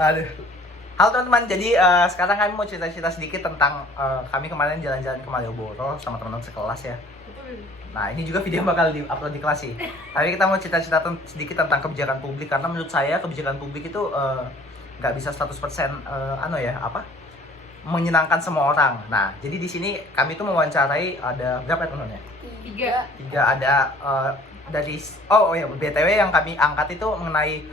Aduh. Halo teman-teman, jadi sekarang kami mau cerita-cerita sedikit tentang kami kemarin jalan-jalan ke Malioboro sama teman-teman sekelas ya. Nah, ini juga video bakal di-upload di kelas sih. Tapi kita mau cerita-cerita sedikit tentang kebijakan publik, karena menurut saya kebijakan publik itu nggak bisa 100% menyenangkan semua orang. Nah, jadi di sini kami tuh mewawancarai ada berapa teman-teman ya? Tiga ada dari BTW yang kami angkat itu mengenai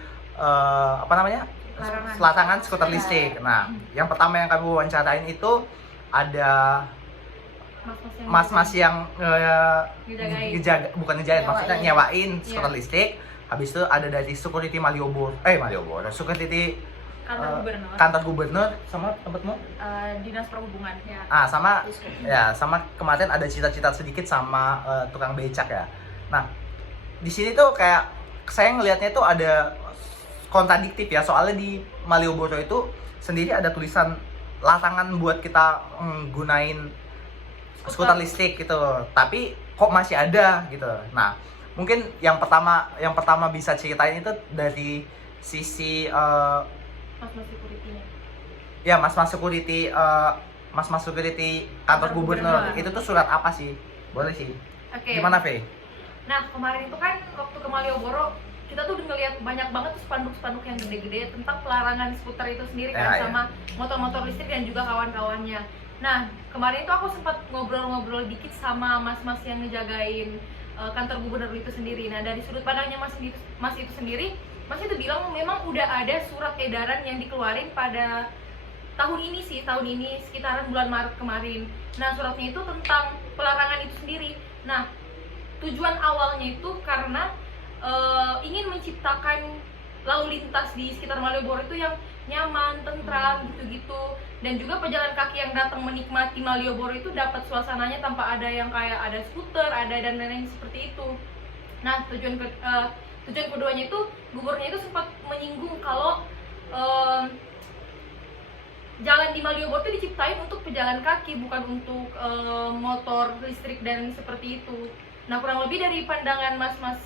larangan skuter listrik. Nah, yang pertama yang kami wawancarain itu ada mas-mas yang maksudnya nyewain skuter listrik. Habis itu ada dari security security kantor gubernur sama tempatmu dinas perhubungan ya. Sama kemarin ada cita-cita sedikit sama tukang becak ya. Nah, di sini tuh kayak saya ngelihatnya tuh ada kontradiktif ya, soalnya di Malioboro itu sendiri ada tulisan larangan buat kita gunain skuter listrik gitu, tapi kok masih ada gitu. Nah, mungkin yang pertama bisa ceritain itu dari sisi Mas-mas security-nya. Ya, mas-mas security kantor gubernur. Itu tuh surat apa sih? Boleh sih. Oke. Gimana, Fe? Nah, kemarin itu kan waktu ke Malioboro kita tuh udah ngeliat banyak banget tuh spanduk-spanduk yang gede-gede tentang pelarangan skuter itu sendiri kan, sama motor-motor listrik dan juga kawan-kawannya. Nah, kemarin itu aku sempat ngobrol-ngobrol dikit sama mas-mas yang ngejagain kantor gubernur itu sendiri. Nah, dari sudut pandangnya mas itu sendiri, mas itu bilang memang udah ada surat edaran yang dikeluarin pada tahun ini sekitaran bulan Maret kemarin. Nah, suratnya itu tentang pelarangan itu sendiri. Nah, tujuan awalnya itu karena ingin menciptakan lalu lintas di sekitar Malioboro itu yang nyaman, tentram gitu-gitu, dan juga pejalan kaki yang datang menikmati Malioboro itu dapat suasananya tanpa ada yang kayak ada skuter, ada dan lain-lain seperti itu. Nah, tujuan keduanya itu gubernurnya itu sempat menyinggung kalau jalan di Malioboro itu diciptain untuk pejalan kaki, bukan untuk motor listrik dan seperti itu. Nah, kurang lebih dari pandangan mas-mas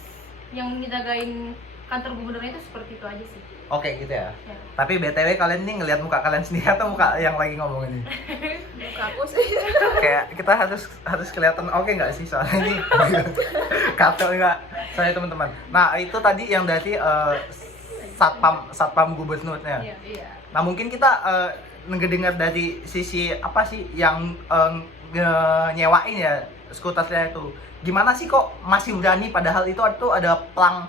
yang ngejagain kantor gubernurnya itu seperti itu aja sih. Oke, gitu ya. Tapi BTW kalian nih ngelihat muka kalian sendiri atau muka yang lagi ngomong ini? Muka aku sih. Kayak kita harus kelihatan oke nggak sih, soalnya ini kacau nggak soalnya teman-teman. Nah, itu tadi yang dari satpam gubernurnya. Iya. Nah, mungkin kita ngedengar dari sisi apa sih yang nyewain ya skuternya itu. Gimana sih kok masih berani, padahal itu ada pelang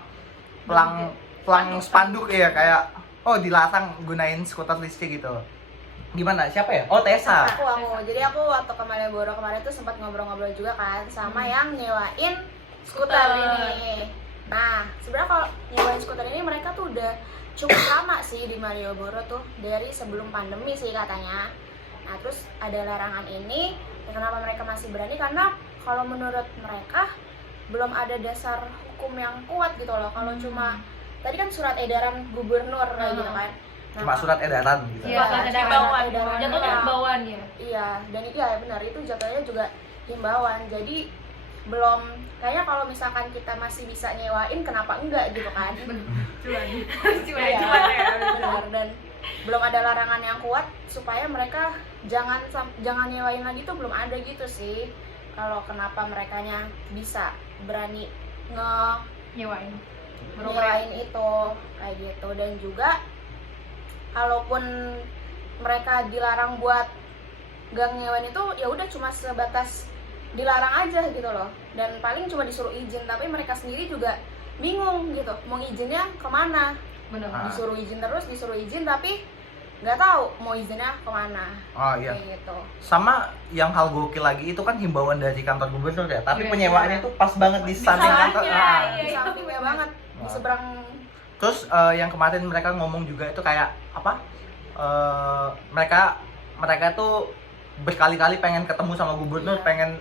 spanduk ya, kayak dilarang gunain skuter listrik gitu. Gimana? Siapa ya? Oh, Tessa. Aku. Jadi aku waktu ke Malioboro kemarin tuh sempat ngobrol-ngobrol juga kan sama yang nyewain skuter ini. Nah, sebenarnya kalau nyewain skuter ini mereka tuh udah cukup lama sih di Malioboro tuh, dari sebelum pandemi sih katanya. Nah, terus ada larangan ini, kenapa mereka masih berani? Karena kalau menurut mereka belum ada dasar hukum yang kuat gitu loh. Kalau cuma tadi kan surat edaran gubernur kayak gitu kan. Nah, cuma surat edaran gitu. Iya, surat edaran. Jatuhnya himbauan ya. Iya, dan itu ya benar, itu jatuhnya juga himbauan. Jadi belum, kayaknya kalau misalkan kita masih bisa nyewain, kenapa enggak gitu kan. Cuan ya, benar. Dan belum ada larangan yang kuat supaya mereka jangan nyewain lagi tuh, belum ada gitu sih. Kalau kenapa merekanya bisa berani nyewain itu kayak gitu. Dan juga kalaupun mereka dilarang buat gang nyewain itu, ya udah cuma sebatas dilarang aja gitu loh, dan paling cuma disuruh izin, tapi mereka sendiri juga bingung gitu mau izinnya kemana. Disuruh izin tapi nggak tahu mau izinnya kemana. Iya. Kayak gitu. Sama yang hal gokil lagi itu kan himbauan dari kantor gubernur ya, tapi penyewaannya tuh pas banget di samping kantor. Di sampingnya banget, di seberang. Terus yang kemarin mereka ngomong juga itu kayak apa? Mereka tuh berkali-kali pengen ketemu sama gubernur, pengen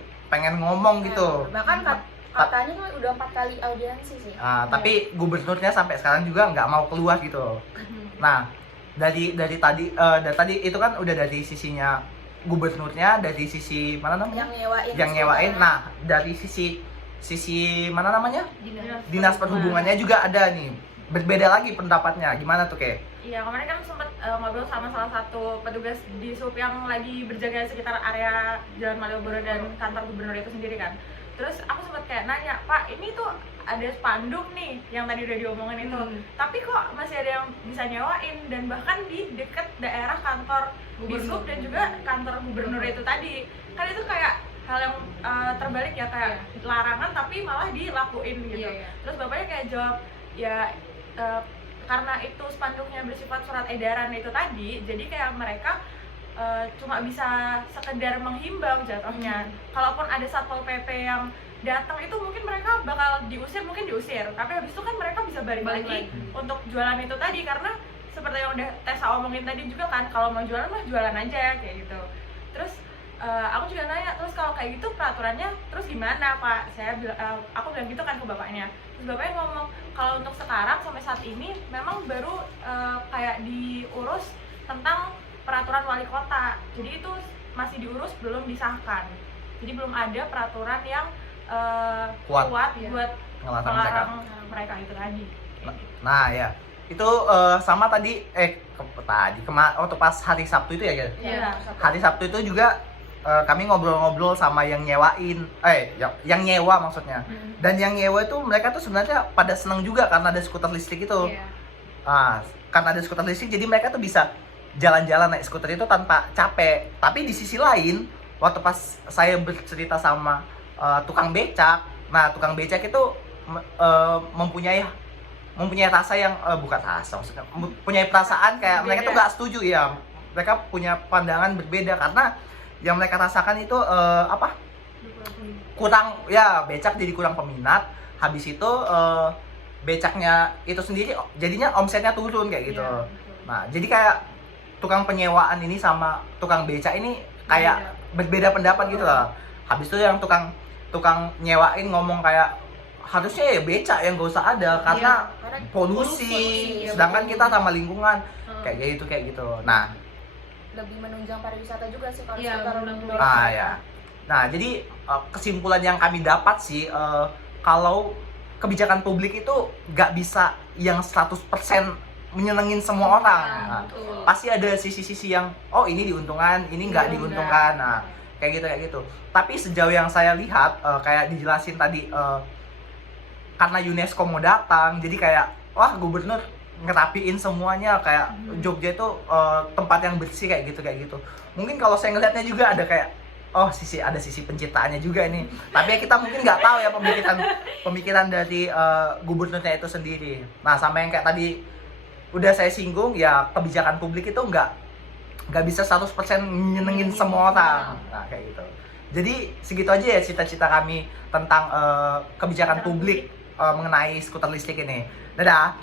ngomong gitu. Bahkan katanya tuh udah 4 kali audiensi sih. Tapi gubernurnya sampai sekarang juga nggak mau keluar gitu. Nah, dari tadi itu kan udah dari sisinya gubernurnya, dari sisi mana namanya? Yang nyewain. Nah, dari sisi mana namanya? Dinas perhubungannya juga ada nih. Berbeda lagi pendapatnya. Gimana tuh, Kek? Iya, kemarin kan sempat ngobrol sama salah satu petugas di SUP yang lagi berjaga sekitar area Jalan Malioboro dan kantor gubernur itu sendiri kan. Terus aku sempat kayak nanya, Pak, ini tuh ada spanduk nih yang tadi udah diomongin itu, tapi kok masih ada yang bisa nyewain, dan bahkan di deket daerah kantor Dishub dan juga kantor gubernur itu tadi. Kan itu kayak hal yang terbalik ya, kayak larangan tapi malah dilakuin gitu. Terus bapaknya kayak jawab, ya karena itu spanduknya bersifat surat edaran itu tadi, jadi kayak mereka cuma bisa sekedar menghimbau jatuhnya. Kalaupun ada satpol PP yang datang itu mungkin mereka bakal diusir, tapi habis itu kan mereka bisa balik lagi untuk jualan itu tadi, karena seperti yang udah Tessa omongin tadi juga kan, kalau mau jualan mah jualan aja kayak gitu. Terus aku juga nanya, terus kalau kayak gitu peraturannya terus gimana Pak? Aku bilang gitu kan ke bapaknya. Terus bapaknya ngomong, kalau untuk sekarang sampai saat ini memang baru kayak diurus tentang peraturan wali kota. Jadi itu masih diurus, belum disahkan. Jadi belum ada peraturan yang kuat buat melarang mereka itu tadi. Nah ya, itu sama tadi waktu pas hari Sabtu itu ya guys. Iya. Hari Sabtu itu juga kami ngobrol-ngobrol sama yang nyewain, yang nyewa maksudnya. Dan yang nyewa itu mereka tuh sebenarnya pada seneng juga karena ada skuter listrik itu. Nah, karena ada skuter listrik jadi mereka tuh bisa jalan-jalan naik skuter itu tanpa capek. Tapi di sisi lain, waktu pas saya bercerita sama tukang becak, nah tukang becak itu mempunyai rasa yang bukan rasa, maksudnya mempunyai perasaan kayak mereka tuh nggak setuju ya. Mereka punya pandangan berbeda karena yang mereka rasakan itu kurang ya, becak jadi kurang peminat. Habis itu becaknya itu sendiri jadinya omsetnya turun kayak gitu. Nah, jadi kayak tukang penyewaan ini sama tukang becak ini kayak berbeda pendapat gitu lah. Habis itu yang tukang nyewain ngomong kayak harusnya ya becak yang gak usah ada karena polusi. Sedangkan kita sama lingkungan kayak gitu. Nah, lebih menunjang pariwisata juga sih kalau Nah, jadi kesimpulan yang kami dapat sih kalau kebijakan publik itu nggak bisa yang 100% menyenengin semua orang. Nah, pasti ada sisi-sisi yang ini diuntungkan, ini nggak diuntungkan. Nah, kayak gitu. Tapi sejauh yang saya lihat kayak dijelasin tadi karena UNESCO mau datang, jadi kayak gubernur ngerapiin semuanya kayak Jogja itu tempat yang bersih kayak gitu. Mungkin kalau saya ngelihatnya juga ada kayak ada sisi pencitraannya juga nih. Tapi ya kita mungkin nggak tahu ya pemikiran dari gubernurnya itu sendiri. Nah, sama yang kayak tadi udah saya singgung ya, kebijakan publik itu nggak bisa 100% nyenengin semua orang. Nah, kayak gitu. Jadi segitu aja ya cita-cita kami tentang kebijakan publik mengenai skuter listrik ini. Dadah.